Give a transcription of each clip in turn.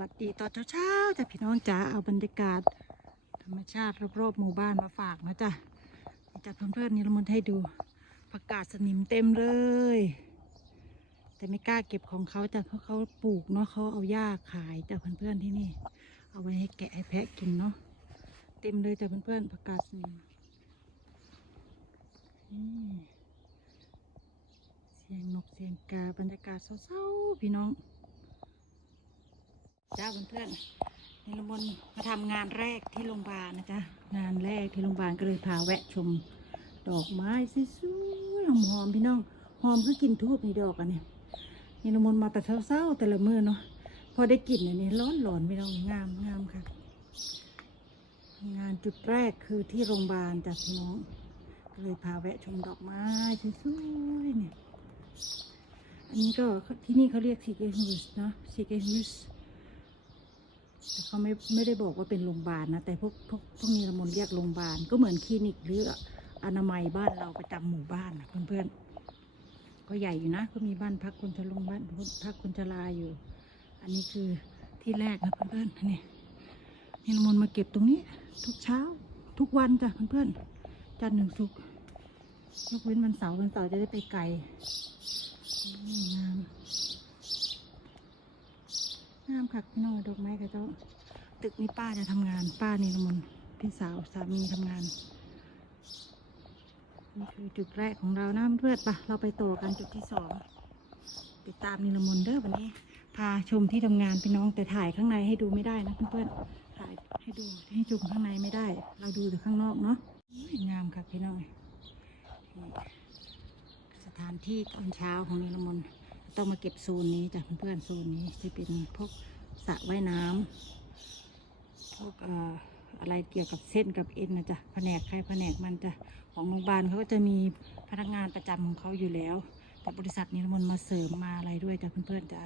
วัสดีตอนเช้าๆจ้ะพี่น้องจ๋าเอาบรรยากาศ ธรรมชาติรอบๆหมู่บ้านมาฝากนะจ๊ะจ้ะเพื่อนๆนี่ละมุนให้ดูผักกาดสนิมเต็มเลย แต่ไม่กล้าเก็บของเขาจ้ะเพราะเขาปลูกเนาะเขาเอาหญ้าขายจ้ะเพื่อนๆที่นี่ เอาไว้ให้แกะให้แพะกินเนาะเต็มเลยจ้ะเพื่อนๆผักกาดสนิมเสียงนกเสียงกาบรรยากาศเศร้าๆพี่น้อง จ้าเพื่อนๆนี่ลมนมาทำงานแรกที่โรงพยาบาลนะจ๊ะงานแรกที่โรงพยาบาลก็เลยพาแวะชมดอกไม้สวยๆหอมๆพี่น้องหอมคือกินทูบนี่ดอกอันนี้นี่ลมนมาแต่เช้าๆแต่ละมือเนาะพอได้กลิ่นอันนี้ร้อนหลอนพี่น้องงามงามค่ะ งานจุดแรกคือที่โรงพยาบาลจ้ะพี่น้องก็เลยพาแวะชมดอกไม้สวยๆเนี่ยอันนี้ก็ที่นี่เขาเรียกซีเกฮูสเนาะซีเกฮูส แต่เขาไม่ไม่ได้บอกว่าเป็นโรงพยาบาลนะ แต่พวกพวกพวกนี้ละมนเรียกโรงพยาบาลก็เหมือนคลินิกหรืออนามัยบ้านเราประจำหมู่บ้านนะเพื่อนๆก็ใหญ่อยู่นะ ก็มีบ้านพักคนชราบ้านพักคนชราอยู่ อันนี้คือที่แรกนะเพื่อนๆนี่นี่ละมนมาเก็บตรงนี้ ทุกเช้า ทุกวันจ้ะเพื่อนๆจันทร์หนึ่งศุกร์ยกเว้นวันเสาร์วันเสาร์จะได้ไปไกลนี่งาม งามค่ะพี่น้องดอกไม้กับเจ้า ตึกนี้ป้าจะทำงาน ป้านี่ละมนพี่สาวสามีทำงานนี่คือจุดแรกของเรานะเพื่อนปะเราไปต่อกันจุดที่สองติดตามนิลมนเด้อวันนี้ พาชมที่ทำงานพี่น้องแต่ถ่ายข้างในให้ดูไม่ได้นะเพื่อนๆถ่ายให้ดูให้ชมข้างในไม่ได้ เราดูแต่ข้างนอกเนาะอุ้ยงามค่ะพี่น้องสถานที่ตอนเช้าของนิลมน ต้องมาเก็บโซนนี้จากเพื่อนๆโซนนี้จะเป็นพวกสระว่ายน้ำพวกอะไรเกี่ยวกับเส้นกับเอ็นนะจ๊ะแผนกใครแผนกมันจะของโรงพยาบาลเขาก็จะมีพนักงานประจำของเขาอยู่แล้ว แต่บริษัทนี้มันมาเสริมมาอะไรด้วยจ้ะเพื่อนๆจ้ะ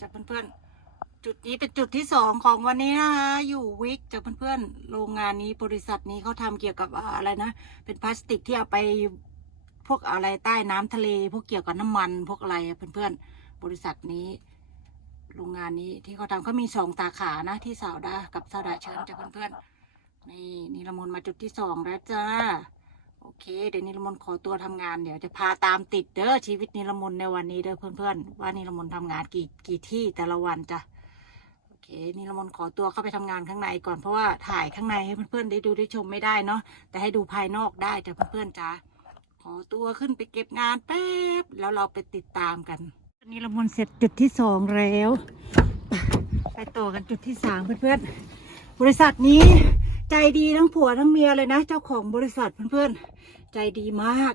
จากเพื่อนๆจุดนี้เป็นจุดที่สองของวันนี้นะคะอยู่วิกจากเพื่อนๆโรงงานนี้บริษัทนี้เขาทำเกี่ยวกับอะไรนะ เป็นพลาสติกที่เอาไป พวกอะไรใต้น้ำทะเล พวกเกี่ยวกับน้ำมัน พวกอะไรเพื่อนๆบริษัทนี้โรงงานนี้ที่เขาทำเขามีสองสาขานะ ที่สาวดากับสาวดาเชิญจ้ะเพื่อนๆนี่นิรมนมาจุดที่สองแล้วจ้าโอเค เดี๋ยวนิรมนขอตัวทำงานเดี๋ยวจะพาตามติดเด้อชีวิตนิรมนในวันนี้เด้อเพื่อนๆว่านิรมนทำงานกี่กี่ที่แต่ละวันจ้ะโอเคนิรมนขอตัวเข้าไปทำงานข้างในก่อนเพราะว่าถ่ายข้างในให้เพื่อนๆได้ดูได้ชมไม่ได้เนาะแต่ให้ดูภายนอกได้จ้ะเพื่อนๆจ้า ขอตัวขึ้นไปเก็บงานแป๊บ แล้วเราไปติดตามกันตอนนี้เรามนเสร็จจุดที่สองแล้ว ไปต่อกันจุดที่สามเพื่อนๆ บริษัทนี้ใจดีทั้งผัวทั้งเมียเลยนะ เจ้าของบริษัทเพื่อนๆ ใจดีมาก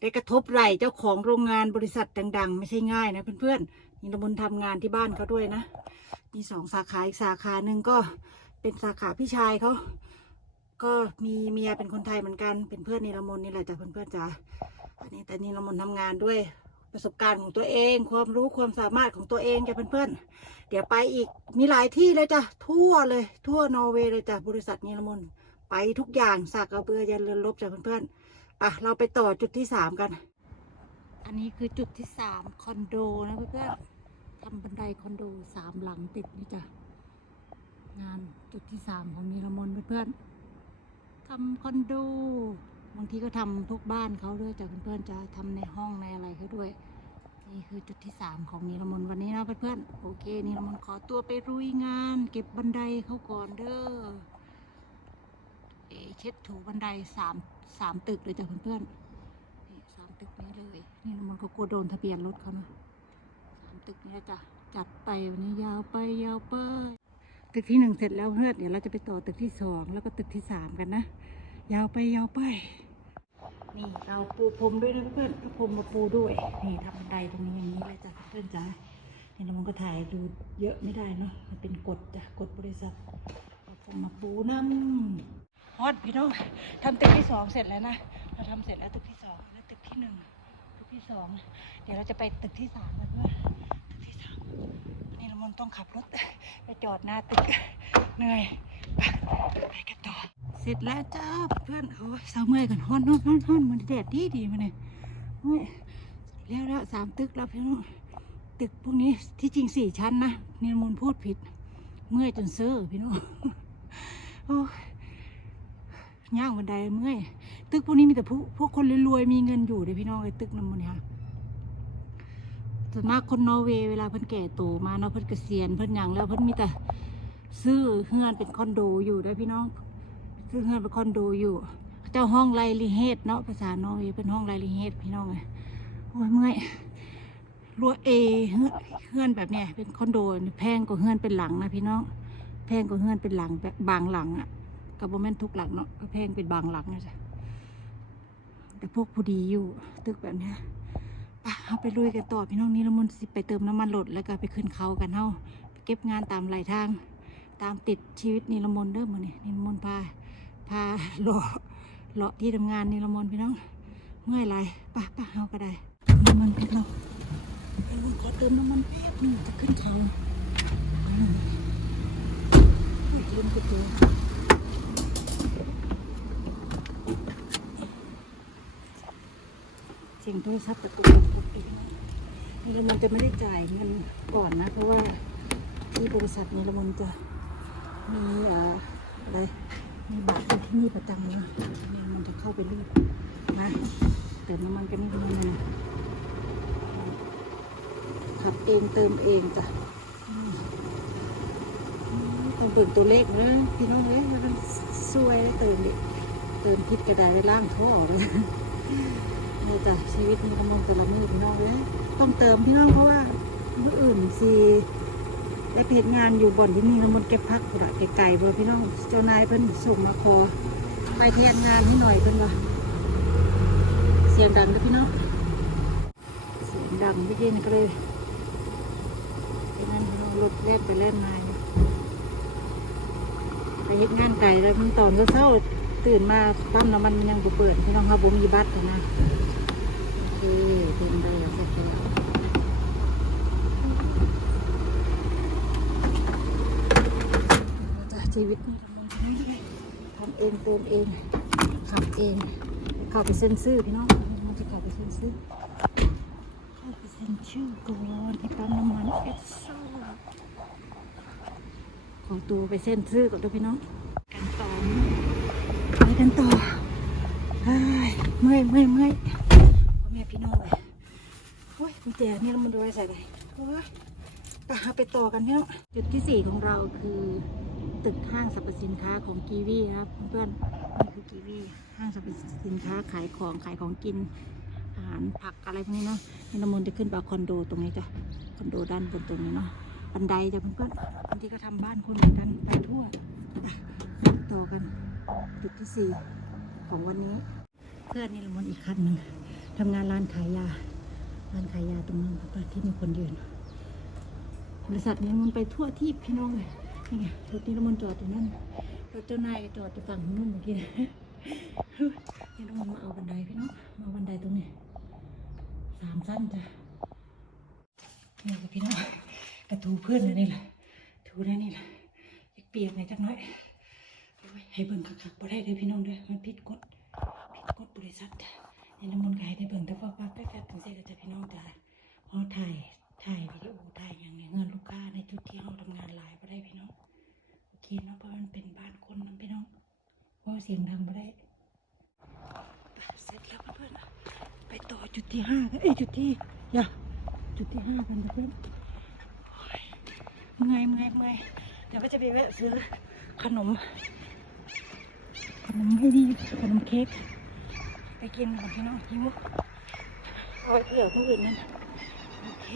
ได้กระทบไหลเจ้าของโรงงานบริษัทดัง ๆ ไม่ใช่ง่ายนะเพื่อนๆนี่เรามนทำงานที่บ้านเขาด้วยนะ มีสองสาขาอีกสาขาหนึ่งก็เป็นสาขาพี่ชายเขา ก็มีเมียเป็นคนไทยเหมือนกัน เป็นเพื่อนนิรมนนี่แหละจ้ะเพื่อนๆจ้ะอันนี้แต่นิรมนทำงานด้วยประสบการณ์ของตัวเอง ความรู้ความสามารถของตัวเองจ้ะเพื่อนๆ เดี๋ยวไปอีกมีหลายที่เลยจ้ะทั่วเลย ทั่วนอร์เวย์เลยจ้ะบริษัทนิรมนไปทุกอย่างสากกระเบือยันเรือนรบจ้ะเพื่อนๆอะเราไปต่อจุดที่สามกัน อันนี้คือจุดที่สามคอนโดนะเพื่อนๆทำบันไดคอนโดสามหลังติดนี่จ้ะงานจุดที่สามของนิรมนเพื่อนๆ ทำคอนโด บางทีก็ทำพวกบ้านเขาด้วยจากเพื่อนๆจะทำในห้องในอะไรเขาด้วย นี่คือจุดที่สามของนิรมนวันนี้นะเพื่อนๆโอเคนิรมนขอตัวไปรุยงาน เก็บบันไดเขาก่อนเด้อเอเช็ดถูบันไดสามสามตึกเลยจ้ะเพื่อนๆนี่สามตึกนี้เลยนี่มันก็กลัวโดนทะเบียนรถเขานะสามตึกนี้จ้ะจัดไปวันนี้ยาวไปยาวไป ตึกที่หนึ่งเสร็จแล้วเพื่อนเดี๋ยวเราจะไปต่อตึกที่สองแล้วก็ตึกที่สามกันนะ ยาวไปยาวไปนี่เราปูพรมด้วยนะเพื่อนเอาพรมมาปูด้วยนี่ทำบันไดตรงนี้อย่างนี้เลยจ้ะเพื่อนจ้ะนี่เรามันก็ถ่ายดูเยอะไม่ได้เนาะมันเป็นกฎจ้ะกฎบริษัทเอาพรมมาปูน้ำฮอตพี่น้องทำตึกที่สองเสร็จแล้วนะเราทำเสร็จแล้วตึกที่สองแล้วตึกที่หนึ่งตึกที่สองเดี๋ยวเราจะไปตึกที่สามกันเพื่อน นี่เรมนต้องขับรถไปจอดหน้าตึกเหนื่อยไปกันต่อ เสร็จแล้วจ้าเพื่อนโอ้ยเศร้าเมื่อยกันฮ้อนฮ้อนฮ้อนฮ้อนมันแดดดีดีมาเนี่ยโอ้ยแล้วแล้วสามตึกแล้วพี่น้องตึกพวกนี้ที่จริงสี่ชั้นนะนิรมนต์พูดผิด เมื่อยจนเซ่อพี่น้องโอ้ยย่างบันไดเมื่อยตึกพวกนี้มีแต่พวกพวกคนรวยๆมีเงินอยู่เลยพี่น้องไอ้ตึกน้ำมันเนี่ยค่ะ ส่วนมากคนนอร์เวย์เวลาเพิ่นแก่โตมาเนาะเพิ่นเกษียณเพิ่นหยังแล้วเพิ่นมีแต่ซื้อเฮือนเป็นคอนโดอยู่ได้พี่น้องซื้อเฮือนเป็นคอนโดอยู่ เจ้าห้องไรลีเฮดเนาะภาษานอร์เวย์เป็นห้องไรลีเฮดพี่น้องเลยโอ้ยเมื่อยรัวเอเฮือนเฮือนแบบเนี้ยเป็นคอนโดแพงกว่าเฮือนเป็นหลังนะพี่น้อง แพงกว่าเฮือนเป็นหลังแบบบางหลังอะกับโมเมนทุกหลังเนาะก็แพงเป็นบางหลังนะจ๊ะแต่พวกผู้ดีอยู่ตึกแบบเนี้ย ไปเอาไปลุยกันต่อพี่น้องนี่ละมุนสิไปเติมน้ำมันรถแล้วก็ไปขึ้นเขากันเฮาเก็บงานตามไหลทาง ตามติดชีวิตนิรมนเด้อมือนี้นิรมนพาพาเลาะเลาะที่ทำงานนิรมนพี่น้องเมื่อยไรปะปะเฮาก็ได้น้ำมันเพชรเรานิรมนต์ขอเติมน้ำมันแป๊บนึงจะขึ้นเขาอืมลืมกระเทียมเสียงโทรศัพท์ตะโกนปกตินิรมนจะไม่ได้จ่ายเงินก่อนนะ เพราะว่าที่บริษัทนิรมนต์จะมีอะไรมีบัตรที่นี่ประจำนะเนี่ยมันจะเข้าไปรูดมาเติมน้ำมันกันนิดนึงนะขับเองเติมเองจ้ะต้องเปิดตัวเลขนะพี่น้องเลยมันซวยได้เติมดิเติมพิษกระไดไปล่างท่อเลย นี่จ้ะชีวิตนี้กำลังจะละมือพี่น้องเลยต้องเติมพี่น้องเพราะว่าเมื่ออื่นสิได้เฮ็ดงานอยู่บ่อนที่นี่นะมันเก็บพักพุ่นละไกลๆบ่พี่น้องเจ้านายเพิ่นส่งมาขอไปแทนงานให้หน่อยเพิ่นว่าเสียงดังด้อพี่น้องเสียงดังพี่เจนก็เลยนั่นพี่น้องรถแล่นไปแล่นมายู่ไปเฮ็ดงานไกลแล้วมันตอนเช้าตื่นมาปั๊มน้ำมันมันยังเปิดพี่น้องครับบ่มีบัตรนะ มได้แล้วเสร็จแล้วชีวิตนี่ทำมันทำเองเติมเองขับเอง เข้าไปเซ็นชื่อพี่น้องมันจะเข้าไปเซ็นชื่อเข้าไปเซ็นชื่อก่อนที่ปั๊มน้ำมันเอสโซขอตัวไปเซ็นชื่อก่อนด้วยพี่น้องกันต่อไปกันต่อเฮ้ยเมื่อยเมื่อยเมื่อยพ่อแม่พี่น้องเลยโอ้ย กุญแจนี่เรามันด้วยใส่ไหนไปเอาไปต่อกันพี่น้องจุดที่สี่ของเราคือตึกห้างสรรพสินค้าของกีวีครับเพื่อนนี่คือกีวีห้างสรรพสินค้าขายของขายของกินอาหารผักอะไรพวกนี้เนาะนี่น้ำมนจะขึ้นไปคอนโดตรงนี้จ้ะคอนโดด้านบนตรงนี้เนาะบันไดจ้ะเพื่อนบางทีก็ทำบ้านคนเหมือนกันไปทั่วไปต่อกันจุดที่สี่ของวันนี้ เพื่อนนี่น้ำมนอีกคันหนึ่งทำงานร้านขายยา ร้านขายยาตรงนั้นเพื่อนที่มีคนยืน บริษัทนี้มันไปทั่วที่พี่น้องเลยนี่ไงรถนี้ละมันจอดอยู่นั่นรถเจ้านายก็จอดอยู่ฝั่งนู้นเมื่อกี้นี่ละมันมาเอาบันไดพี่น้องมาบันไดตรงนี้สามสั้นจ้ะนี่กับพี่น้องกระทูเพื่อนเลยนี่แหละทูได้นี่แหละเปียกหน่อยจักหน้อยให้เบิ่งคักๆบ่ได้เลยพี่น้องเด้อมันผิดกฎผิดกฎบริษัท นี่ละมันก็ให้ได้เบิ่งแต่ว่าแป๊บๆถึงเสร็จแล้วจ้ะพี่น้องจ้ะพอถ่ายถ่ายวิดีโอถ่ายอย่างเนี้ยเงินลูกค้าในจุดที่เราทำงานหลายไ่ได้พี่น้องโอเคเนาะเพราะมันเป็นบ้านคนนะพี่น้องเพราะเสียงดังไ่ได้เสร็จแล้วเพื่อนๆไปต่อจุดที่ห้ากันเอ้ยจุดที่อย่าจุดที่ห้ากันเพื่อนเมื่อยเมื่อยเมื่อยเดี๋ยวก็จะไปแวะซื้อขนม ขนมให้ดีขนมเค้ก ไปกินก่อนพี่น้องหิวเอาไว้เผื่อคนอื่นนั่นโอเค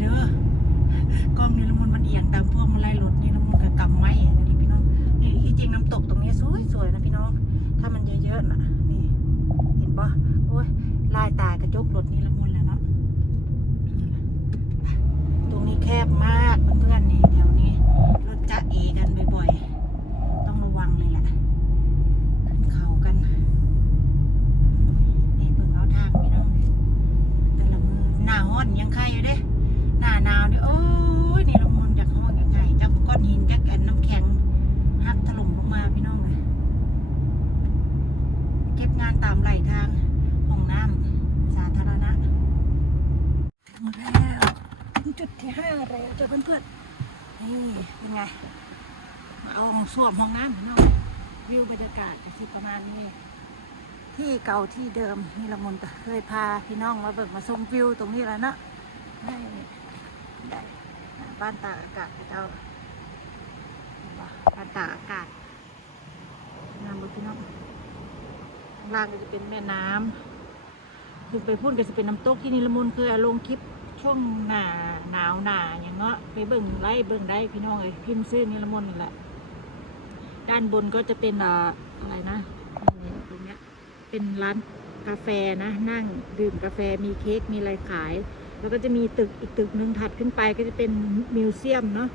เด้อกล้องนี่ละมุนมันเอียงตามพวกมันไล่รถนี่ละมุนกับกำไม้นี่เลยพี่น้องนี่ที่จริงน้ำตกตรงนี้สวยๆนะพี่น้อง ถ้ามันเยอะๆนะนี่เห็นปะโอ้ยลายตายกระจกรถนี่ละมุนแล้วเนาะตรงนี้แคบมากเพื่อนๆนี่แถวนี้รถจะเอกัน จุดที่ห้าแล้วจ้ะเพื่อนๆนี่เป็นไงมาเอาส้วมห้องน้ำพี่น้องวิวบรรยากาศก็สิประมาณนี้ ที่เก่าที่เดิมนี่ละมุนเคยพาพี่น้องมาเบิกมาชมวิวตรงนี้แล้วเนาะได้บ้านตากอากาศเจ้าบ้านตากอากาศน้ำบนพี่น้องข้างล่างก็จะเป็นแม่น้ำคือไปพุ่นก็จะเป็นน้ำตกที่นิลมุนเคยลงคลิปช่วงหนา หนาวหนาอย่างเนาะไปเบิ่งไล่เบิ่งได้พี่น้องเลยพิมพ์ซื้อนิลมุนนี่แหละ ด้านบนก็จะเป็นอ่ออะไรนะตรงเนี้ยเป็นร้านกาแฟนะนั่งดื่มกาแฟมีเค้กมีอะไรขาย แล้วก็จะมีตึกอีกตึกหนึ่งถัดขึ้นไปก็จะเป็นมิวเซียมเนาะ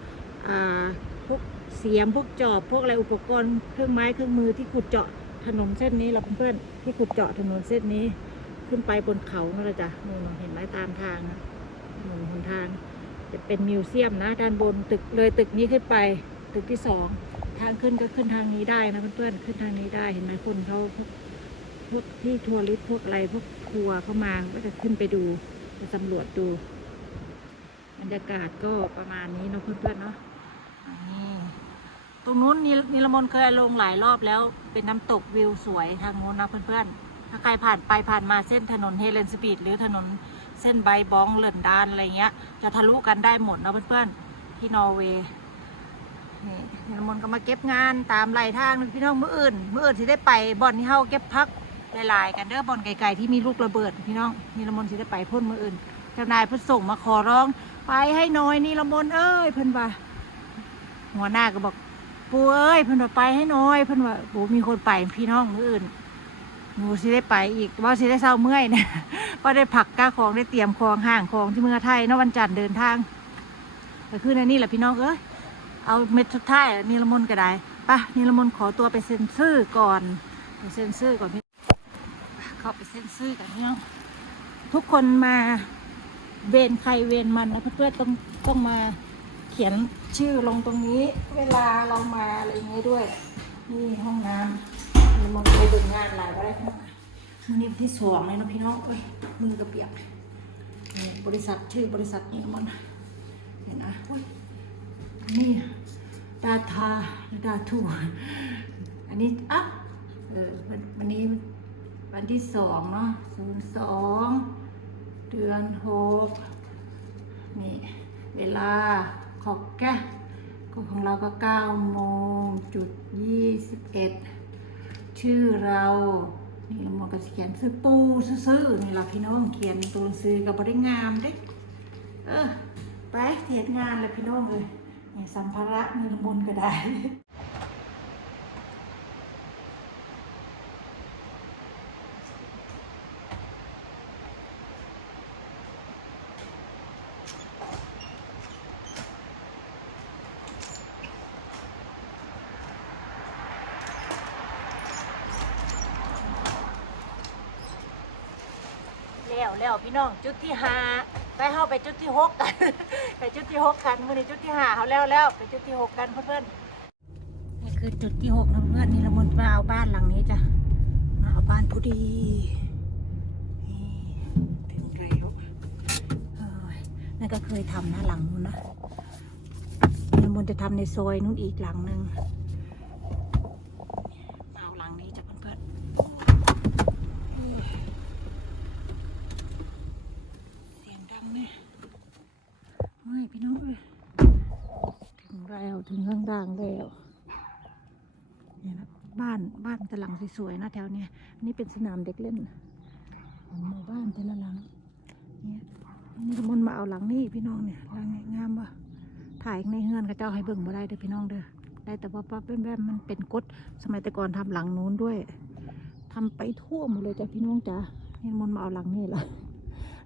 อ่าพวกเสียมพวกจอบพวกอะไรอุปกรณ์เครื่องไม้เครื่องมือที่ขุดเจาะถนนเส้นนี้เราเพื่อนๆที่ขุดเจาะถนนเส้นนี้ขึ้นไปบนเขานั่นแหละจ้ะนู่นเห็นไหมตามทางนะ ถนนหนทาง จะเป็นมิวเซียมนะ ด้านบนตึกเลยตึกนี้ขึ้นไปตึกที่สองทางขึ้นก็ขึ้นทางนี้ได้นะเพื่อนๆขึ้นทางนี้ได้เห็นไหมคนเขาพวกพวกที่ทัวริสต์พวกอะไรพวกทัวร์เข้ามาก็จะขึ้นไปดูไปสำรวจดูบรรยากาศก็ประมาณนี้นะเพื่อนๆเนาะนี่ตรงนู้นนินิลมนเคยลงหลายรอบแล้วเป็นน้ำตกวิวสวยทางนู้นนะเพื่อนๆถ้าใครผ่านไปผ่านมาเส้นถนนเฮเลนสปีดหรือถนน ส้นไบบองเลินดานอะไรเงี้ย จะทะลุกันได้หมดนะเพื่อนๆที่นอร์เวย์นี่นมนก็มาเก็บงานตามไหลทางพี่น้องมืออื่นมืออื่นที่ได้ไปบ่อนที่เฮาเก็บพักหลายๆกันเด้อบ่อนไกลๆที่มีลูกระเบิดพี่น้องนิลมนที่ได้ไปพ่นมืออื่นเจ้านายเพิ่นส่งมาขอร้อง ไปให้น้อยนิลมนเอ้ยเพิ่นว่าหัวหน้าก็บอกปู่เอ้ยเพิ่นว่าไปให้น้อยเพิ่นว่าโอ้มีคนไปพี่น้องมืออื่น หนูสิได้ไปอีกว่าสิได้เศร้าเมื่อยเนี่ยว่าได้ผักก้าของได้เตรียมของห่างของที่เมืองไทยนวันจันทร์เดินทางก็คือในนี่แหละพี่น้องเอ้ยเอาเม็ดสุดท้ายนิลมนต์ก็ได้ปะนิลมนต์ขอตัวไปเซ็นชื่อก่อนไปเซ็นชื่อก่อนพี่เข้าไปเซ็นชื่อกันพี่น้องทุกคนมาเวรใครเวรมันนะเพื่อนๆต้องต้องมาเขียนชื่อลงตรงนี้ เวลาเรามาอะไรอย่างเงี้ยด้วย นี่ห้องน้ำ นิลมนไปดึงงานหลายก็ได้พี่น้องมือนี้วันที่สองเลยเนาะพี่น้องเอ้ยมือกระเปียกนี่บริษัทชื่อบริษัทนิลมนเห็นนะอุ๊ยนี่ดาทาดาทูอันนี้อะเออวันวันนี้วันที่สองเนาะศูนย์สองเดือนหกนี่เวลาขอบแกะของเราก็เก้าโมงจุดยี่สิบเอ็ด ชื่อเรานี่เรามอก็เขียนซื้อปูซื้อๆนี่ล่ะพี่น้องเขียนตัวหนังสือกับบริงามเด้เออไปเทศงานเลยพี่น้องเลยนี่สัมภาระเงินบนก็ได้ แล้วพี่น้องจุดที่ห้าไปเข้าไปจุดที่หกกัน ไปจุดที่หกกันมื่อนี้จุดที่ห้าเขาแล้วแล้วไปจุดที่หกกันเพื่อนๆนี่คือจุดที่หกนะเพื่อนนี่ละมุนมาเอาบ้านหลังนี้จ้ะมาเอาบ้านผู้ดีนี่ถึงแล้วเอ้ยนั่นก็เคยทำนะหลังนู้นนะละมุนจะทำในซอยนู้นอีกหลังหนึ่งมาเอาหลังนี้จ้ะเพื่อนๆ เสียงดังเนี่ยเฮ้ยพี่น้องเอ้ย ถึงแล้วถึงข้างด่างแล้วนี่นะบ้านบ้านแต่หลังสวยๆนะแถวเนี้ยนี่เป็นสนามเด็กเล่นหมู่บ้านแต่ละหลังเนี่ยนี่มนมาเอาหลังนี่พี่น้องเนี่ยหลังนี่ยงามปะถ่ายในเฮือนกับเจ้าให้เบิ่งบ่ได้เด้อพี่น้องเด้อได้แต่ว่าปั๊บแวบมันเป็นกฎสมัยแต่ก่อนทำหลังนู้นด้วยทำไปทั่วหมดเลยจ้ะพี่น้องจ้ะนี่มนมาเอาหลังนี่แหละ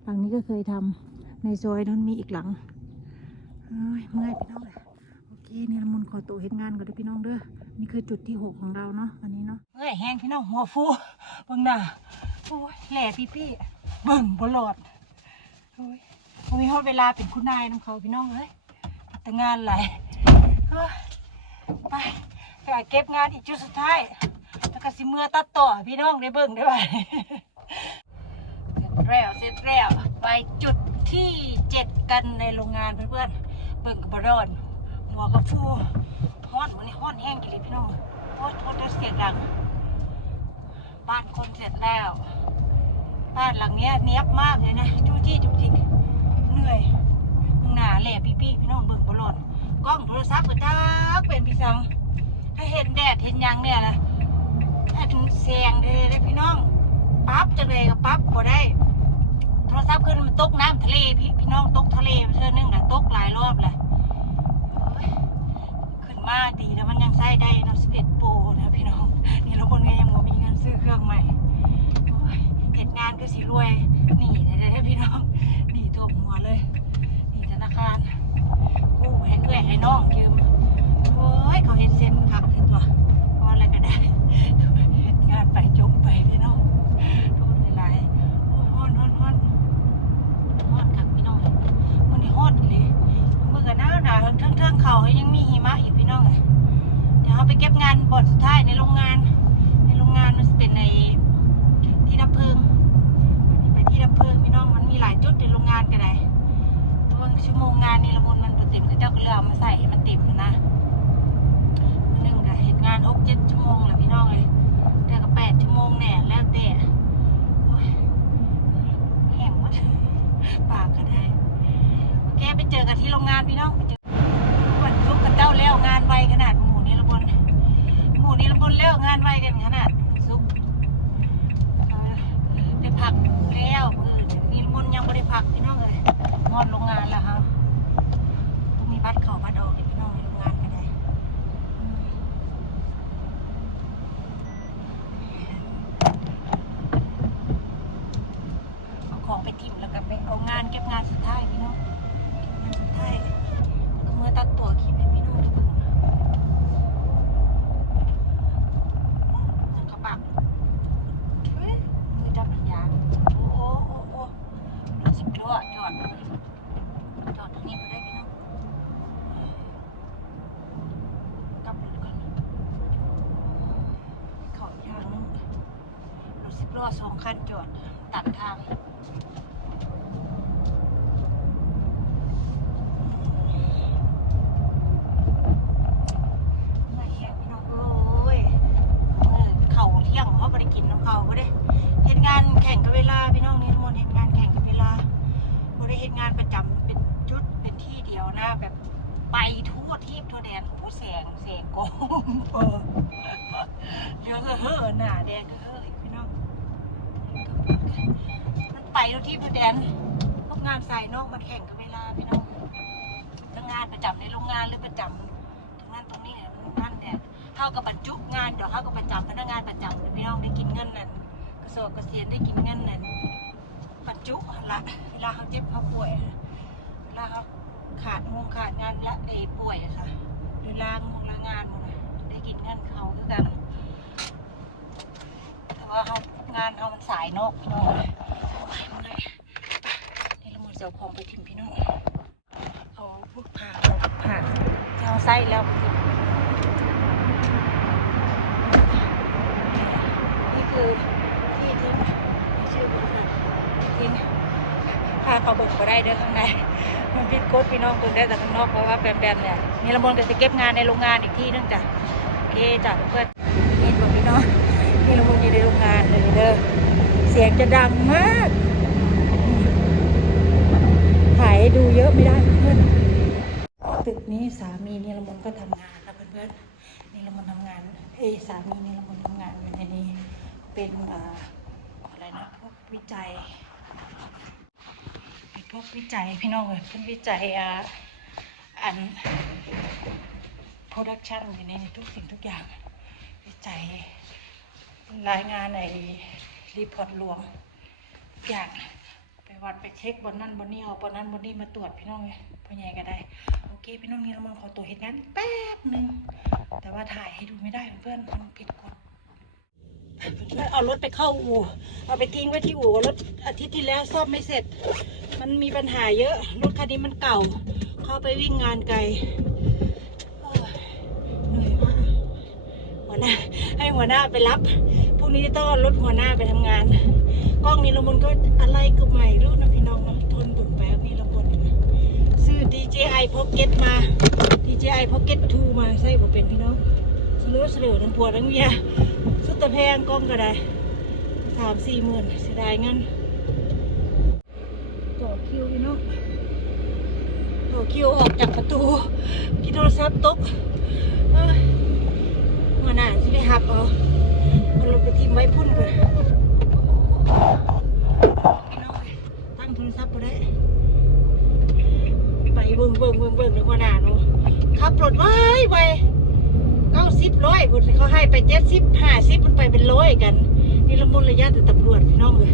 หลังนี้ก็เคยทำในซอยนั้นมีอีกหลังเอ้ยเมื่อยพี่น้องเลย คนี่ละมุนขอตัวเฮ็ดงานก่อนเด้อพี่น้องเด้อ นี่คือจุดที่หกของเราเนาะวันนี้เนาะเฮ้ยแห้งพี่น้องหัวฟูเบิ่งหน้าโอ้ยแหล่พี่พี่เบิ่งบลอดโอ้ยพอมีฮอดเวลาเป็นคุณนายน้ำเขาพี่น้องเอ้ยแต่งานไหลายเฮ้ยไปไปเก็บงานอีกจุดสุดท้ายแล้วก็สิเมื่อตัดต่อพี่น้องได้เบิ่งได้ไหมเสร็จแล้วเสร็จแล้วไปจุดที่เจ็ดกันในโรงงานเพื่อนๆเบิ่งกับบรอน วกระฟูฮ้อนวันนี้ฮ้อนแห้งกิเลยพี่น้องโอ้โทษเสียงดัง บ้านคนเสร็จแล้ว บ้านหลังเนี้ยเนี้ยบมากเลยนะจู้จี้จุกจิกเหนื่อยหนาแหล่พี่พี่พี่น้องเบิ่งบอนกล้องโทรศัพท์ก็จักเป็นพี่สังถ้าเห็นแดดเห็นยังเนี่ยนะถ้าถึงแสงเลยนะพี่น้องปั๊บจังเลยก็ปั๊บพอได้โทรศัพท์ขึ้นมันตกน้ำทะเลพี่พี่น้องตกทะเลเทื่อนึ่งนะตกหลายรอบแหละโอ้ย มาดีแล้วมันยังใช้ได้นะสเปดโปรนะพี่น้องนี่เราคนก็ยังบ่มีเงินซื้อเครื่องใหม่เหตุงานก็สิรวยหนีเลยพี่น้องหนีตัวหัวเลยหนีธนาคารกู้ให้เพื่อนให้น้องยืมโอ้ยเขาเห็นเส้นขับขึ้นตัวพออะไรก็ได้เห็นงานไปจมไปพี่น้องโดนหลายๆโอ้ยฮ้อนฮ้อนฮ้อนฮ้อนครับพี่น้องวันนี้ฮ้อนอีเลยเมื่อกันหนาวหนาว เทิงเขายังมีหิมะอยู่พี่น้องเลยเดี๋ยวเราไปเก็บงานบทสุดท้ายในโรงงาน ในโรงงานมันจะเป็นในที่ดับเพลิงไปที่ดับเพลิงพี่น้องมันมีหลายจุดในโรงงานก็ได้เพราะว่าชั่วโมงงานนี่ละมุนมันบ่เต็มเจ้าก็เลยเอามาใส่ให้มันต็มนะหนึ่งก็เหตุงานหกเจ็ดชั่วโมงแหละพี่น้องเลยเดือนกับแปดชั่วโมงแน่แล้วแต่โอ้ยแห้งหมดปากก็ได้โอเคไปเจอกันที่โรงงานพี่น้องานไวกันขนาดซุกเออได้พักแล้วเออนี่ละบนยังไม่ได้พักพี่น้องเลยงอนโรงงานแล้วครับมีบัตรเข้าบัตรออกเลยพี่น้องในโรงงานก็ได้ เอาของไปทิมแล้วก็ไปเอางานเก็บงานสุดท้ายพี่น้องเก็บงานสุดท้ายแล้วก็เมื่อตัดตัวคลิปให้พี่น้องได้เบิ่งจังกระบะเฮ้ยมือจับปัญญาโอ้โอ้โอ้โอ้รถสิบล้อจอดจอดตรงนี้ก็ได้พี่น้องกลับรถก่อนเขายางนึง รถสิบล้อสองคันจอดตัดทางไม่แห้งพี่น้องเอ้ยเมื่อเขาเที่ยงเขาไม่ได้กินน้ำเขาไม่ได้เหตุงานแข่งกับเวลาพี่น้องนี่ทั้งหมดเหตุงานแข่งกับเวลาไม่ได้เหตุงานประจำเป็นจุดเป็นที่เดียวนะ แบบไปทั่วทีบทั่วแด นผู้แสงเสกโกงเออเดี๋ยวก็เฮ้อหน้าแดงก็เฮ้ออีกพี่น้องมันไปทุกที่ประเด็นพวกงานสายนอกมันแข่งกับเวลาพี่น้องทั้งงานประจำในโรงงานหรือประจำตรงนั้นตรงนี้เนี่ยมันนั่นเนี่ยเท่ากับบรรจุงานเดี๋ยวเท่ากับประจำพนักงานประจำพี่น้องได้กินเงินนั่นกระทรวงเกษียณได้กินเงินนั่นบรรจุละเวลาเขาเจ็บเขาป่วยเวลาเขาขาดงงขาดงานละไอ้ป่วยอะค่ะ หรือลางงลางานหมดได้กินงินเขาคือกันแต่ว่าเขางานเขามันสายนอกพี่น้องโอ้ยมันเลยไปนี่ละมุนเสียวของไปทิมพี่น้องเอาพวกผักเอาผักเอาไส้แล้วนี่คือที่ทิ้งมีชื่อบริษัททิ้งพาเขาเบิกมาได้เด้อข้างใน พิดโคตรพี่น้องเบิกได้แต่ข้างนอกเพราะว่าแบมๆเนี่ยนี่ละมุนก็จะเก็บงานในโรงงานอีกที่นึงจ้ะโอเคจ้ะเพื่อนนี่บอกพี่น้องนี่เราอยู่ในโรงงานเลยเด้อเสียงจะดังมากถ่ายดูเยอะไม่ได้เพื่อนตึกนี้สามีนี่ละมนก็ทำงานนะเพื่อนๆนี่ละมนทำงานเอสามีนี่ละมนทำงานอยู่ในนี้เป็นอะไรนะพวกวิจัย กวิจัยพี่น้องเลยเป็นวิจัยอ่าอันโปรดักชันอยู่ในทุกสิ่งทุกอย่าง วิจัยรายงานในรีพอร์ตรวมทุกอย่างไปวัดไปเช็คบนนั่นบนนี้เอาบนนั้นบนนี้มาตรวจพี่น้องไงพ่อใหญ่ก็ได้ โอเค พี่น้องนี่เรามาขอตัวเหตุงานแป๊บหนึ่งแต่ว่าถ่ายให้ดูไม่ได้เพื่อนมันผิดกฎ เอารถไปเข้าอู่เอาไปทิ้งไว้ที่อู่รถอาทิตย์ที่แล้วซ่อมไม่เสร็จ มันมีปัญหาเยอะ รถคันนี้มันเก่า เข้าไปวิ่งงานไกลเหนื่อยมากหัวันนะให้หัวหน้าไปรับพรุ่งนี้ต้องรถหัวหน้าไปทำงาน กล้องนี้ละมุนก็อะไรก็ใหม่รู้นะพี่น้องนาะทนบุ่นแบบนี้ละมุนซื้อ DJI Pocket มา DJI Pocket 2 มาใส่บ่เป็นพี่น้อง สลือสลือทั้งผัวทั้งเมียสุดตะแพงกล้องก็ได้สามสี่หมื่นเสียดายเงินต่อคิวพี่น้องต่อคิวออกจากประตูกินโทรศัพท์ตกเอ้ยหัวหน้าจะไปหับเอาเอารถไปทิ้งไว้พุ่นไปพี่น้องตั้งโทรศัพท์บ่ได้ไปเบิ่งเบิ่งเบิ่งเบิ่งเลยหัวหน้าเนาะขับรถไว้ไวเก้าสิบร้อยพุ่นเขาให้ไปเจ็ดสิบห้าสิบมันไปเป็นร้อยกัน นี่ละมุนระยะแต่ตำรวจพี่น้องเลย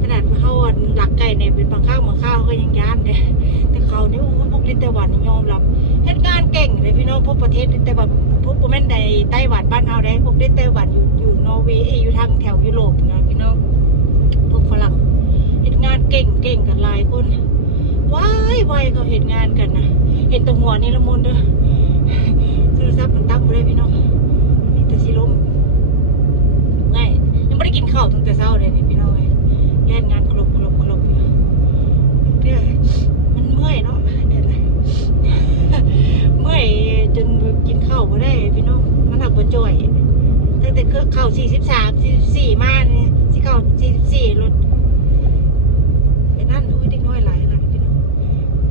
ขนาดเขาหลักไก่เนี่ยเป็นบางข้าวบางข้าวก็ยังย่านเลยแต่เขานี่โอ้โหพวกลิตไตวันยอมรับเหตุการณ์เก่งเลยพี่น้องพวกประเทศลิตไตวันพวกประเทศใดไต้หวันบ้านเฮาได้พวกลิตไตวันอยู่อยู่นอร์เวย์อยู่ทางแถวยุโรปนะพี่น้องพวกฝรั่งเหตุงานเก่งเก่งกันหลายคนว้ายไวเขาเห็นงานกันนะเห็นตัวหัวนี่ละมุนเด้อโท รศัพท์มันตั้งไว้พี่น้องนี่แต่สิลมง่ายยังไม่ได้กินข้าวตั้งแต่เช้าเลยนี่พี่น้องเอ้ยแล่นงานกลบกลบกลบเนี่ยมันเมื่อยเนาะเนี่ยเมื่อยจนกินข้าวไม่ได้พี่น้องมันหักบ่จ่อยตั้งแต่เครื่องข้าวสี่สิบสามสี่สี่มาเนี่ยสี่เก้าสี่สิบสี่รถไอ้นั่นอุ้ยเด็กน้อยหลายขนาดนั้พี่น้อง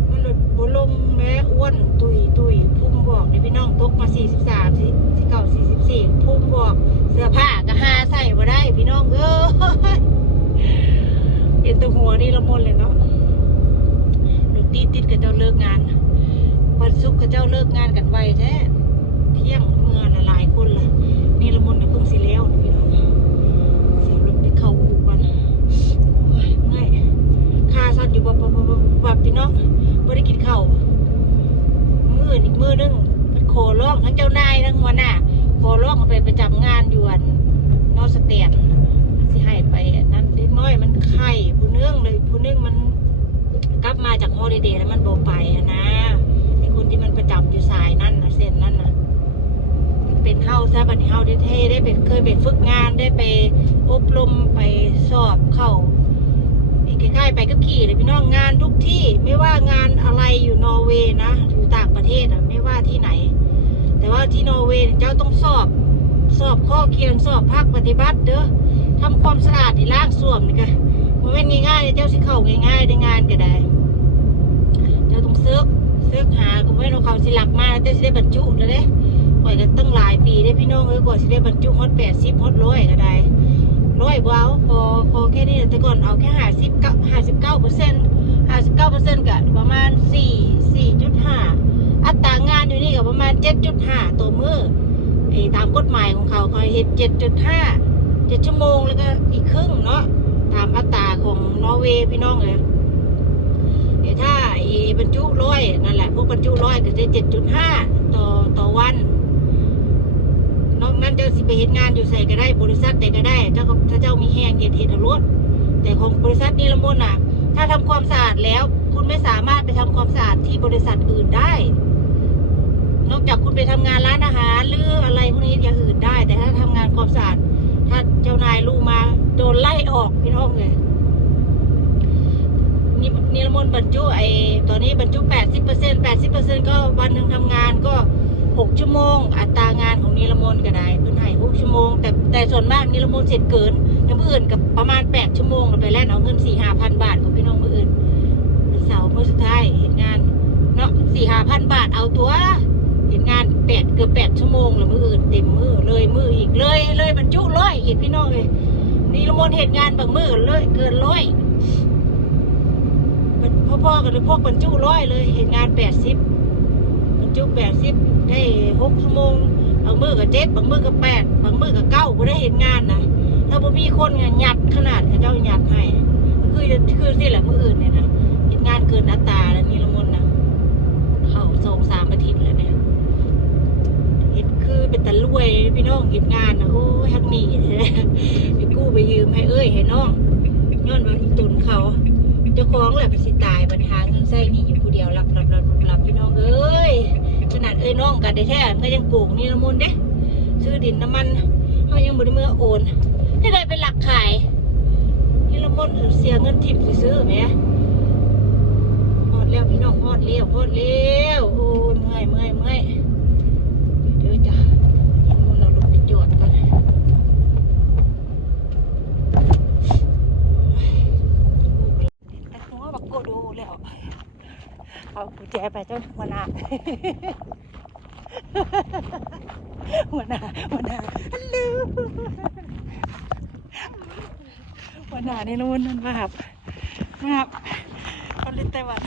มันรถบลงแม้อ้วนตุยตุย มบอกเนี่พี่น้องตกมาสี่สิบสามสี่เก้าสี่สิบสี่พุ่มบอกเสื้อผ้าก็หาใส่มาได้พี่น้องเอ้ยเห็นตัวหัวนี่ละมนเลยเนาะรถติดติดกับเจ้าเลิกงานวันศุกร์กับเจ้าเลิกงานกันไวแท้เที่ยงเมื่อละหลายคนละนี่ละมนเนี่ยเพิ่งสิแล้วพี่น้องเสียรถไปเข้าอู่กันเมื่อยคาซัดอยู่บ่บ่บ่บ่บ่พี่น้องบ่ได้กินข้าว อื่นอีกมือนึงเป็นโคร้องทั้งเจ้านายทั้งหัวหน้าพอร้องไปประจำงานอยู่อันนอสเตียนสิให้ไปนนั้นเด็กน้อยมันไข่ผู้นื่งเลยผู้นื่งมันกลับมาจากฮอลิเดย์แล้วมันโบไปอะนะไอคนที่มันประจำอยู่สายนั่นนะเส้นนั่นนะเป็นเฮาซะบัดนี้เฮาได้เท่ได้ไปเคยไปฝึกงานได้ไปอบรมไปสอบเข้าอีกใกล้ๆไปก็ขี่เลยพี่น้องงานทุกที่ไม่ว่างานอะไรอยู่นอร์เวย์นะ ต่างประเทศอะไม่ว่าที่ไหน แต่ว่าที่นอร์เวย์เจ้าต้องสอบ สอบข้อเคียงสอบภาคปฏิบัติเด้อทำความสะอาดในล้างส้วมนี่ก็มันเป็นง่ายๆเจ้าสิเข้าง่ายๆในงานก็ได้ เจ้าต้องเซิร์ฟเซิร์ฟหาก็ไม่เอาเขาสิหลักมาแล้วเจ้าสิได้บรรจุแล้วเด้ปล่อยกันตั้งหลายปีได้พี่น้องเอ้ยกว่าสิได้บรรจุฮอตแปดสิบฮอตร้อยก็ได้ร้อยว้าพอพอแค่นี้แต่ก่อนเอาแค่ห้าสิบเก้าห้าสิบเก้าเปอร์เซ็นต์ ห้าสิบประมาณสี่สี่จุดห้าอัตรางานอยู่นี่ก็ประมาณ 7.5 ตัวมือตามกฎหมายของเขาเขาเห็น7.5 7ชั่วโมงแล้วก็อีกครึ่งเนาะตามอัตราของนอร์เวย์พี่น้องเลยเดี๋ยวถ้าอ้บรรจุร้อยนั่นแหละพวกบรรจุร้อยก็จะ7.5ต่อต่อวันนอกนั้นเจ้าสิไปเห็นงานอยู่ใส่ก็ได้บริษัทใดก็ได้ เจ้าถ้าเจ้ามีแห้งเห็ดเห็ดรถแต่ของบริษัทนี้ละมุนอะ ถ้าทำความสะอาดแล้ว คุณไม่สามารถไปทำความสะอาดที่บริษัทอื่นได้ นอกจากคุณไปทำงานร้านอาหารหรืออะไรพวกนี้อย่างอื่นได้ แต่ถ้าทำงานความสะอาดถ้าเจ้านายรู้มาโดนไล่ออกพี่น้องเลยนี่นี่ละมนบรรจุไอตอนนี้บรรจุแปดสิบเปอร์เซ็นแปดสิบเปอร์เซ็นก็วันหนึ่งทำงานก็หกชั่วโมง อัตรางานของนิลมนก็ได้เพิ่นให้หกชั่วโมง แต่แต่ส่วนมากนิลมนเสร็จเกินย่างมื่ออื่นกับประมาณแปดชั่วโมงเราไปแล่นเอาเงินสี่ห้าพันบาท สาร์เมื่อสุดท้ายเห็นงานเนาะสี่ห้าพันบาทเอาตัว เห็นงานแปดเกือบแปดชั่วโมงแล้วมืออื่นเต็มมือเลยมืออีกเลยเลยบรรจุร้อยอีกพี่น้องเลยนี่ละมนเห็นงานบางมือเลยเกินร้อยพ่อๆกันเลยพวกบรรจุร้อยเลยเห็นงานแปดสิบบรรจุแปดสิบได้หกชั่วโมงบางมือกับเจ็ดบางมือกับแปดบางมือกับเก้าก็ได้เห็นงานนะถ้าบ่มีคนงานหยัดขนาดเขาเจ้าหยัดให้คือคือสิแหละมืออื่นเนี่ยนะ งานเกินอัตราแล้วนี่ละมนนะเขาสองสามอาทิตย์แล้วเนี่ยเห็ดคือเป็นตะลุยพี่น้องเห็ดงานนะโอ้ยฮักหนีไปกู้ไปยืมให้เอ้ยให้น้องย้อนว่าอีตุนเขาเจ้าของแหละเป็นสิตายปัญหาเงินใส่หนีอยู่ผู้เดียวรับรับรับรับพี่น้องเอ้ยขนาดเอ้ยน้องกันได้แท้ก็ยังโกงนี่ละมุนเด้ซื้อดินน้ำมันเขายังบ่ได้เมื่อโอนให้ได้เป็นหลักขายนี่ละมนเสียเงินทิปซื้อๆแหม แล้วพี่น้องฮอดเลี้ยวฮอดเลี้ยวโอ้ยเมื่อยเมื่อยเมื่อยเดี๋ยวจ้ะมันเราลงไปจอดก่อนแต่หัวบักโกโดแล้วเอากุญแจไปเจ้าหัวหน้าหัวหน้าหัวหน้าฮัลโหลหัวหน้านี่นู่นนั่นมาหับมาหับคนเล่นไต้หวัน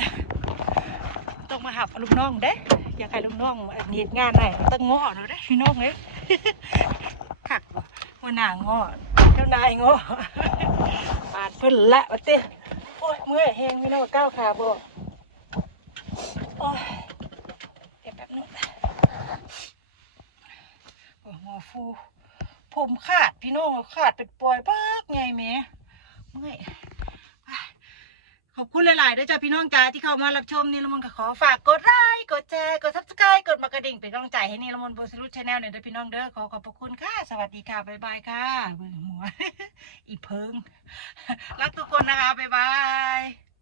มาหับลูกน้องเด้อยากให้ลูกน้องเหตุงานไหนต้องง้อเนาะเด้พี่น้องเอ้ยขักบ่หัวหน้าง้อเจ้านายง้อปาดเพิ่นละวะเต้โอ้ยเมื่อยแหงพี่น้องก้าวขาบ่โอ้ยเดี๋ยวแป๊บนึงโอ้ยหัวฟูผมขาดพี่น้องขาดเป็นปล่อยปักไงแม่เมื่อย ขอบคุณหลายๆด้วยจ้าพี่น้องจ้าที่เข้ามารับชมนี่ละมนก็ขอฝากกดไลค์กดแชร์กดซับสไครต์กดมากระดิ่งเป็นกำลังใจให้นี่ละมนโบสิรุชแนลเนี่ยด้วยพี่น้องเด้อขอขอบพระคุณค่ะ สวัสดีค่ะ บ๊ายบายค่ะเบิ่งหัวอีเพิง รักทุกคนนะคะ บ๊ายบาย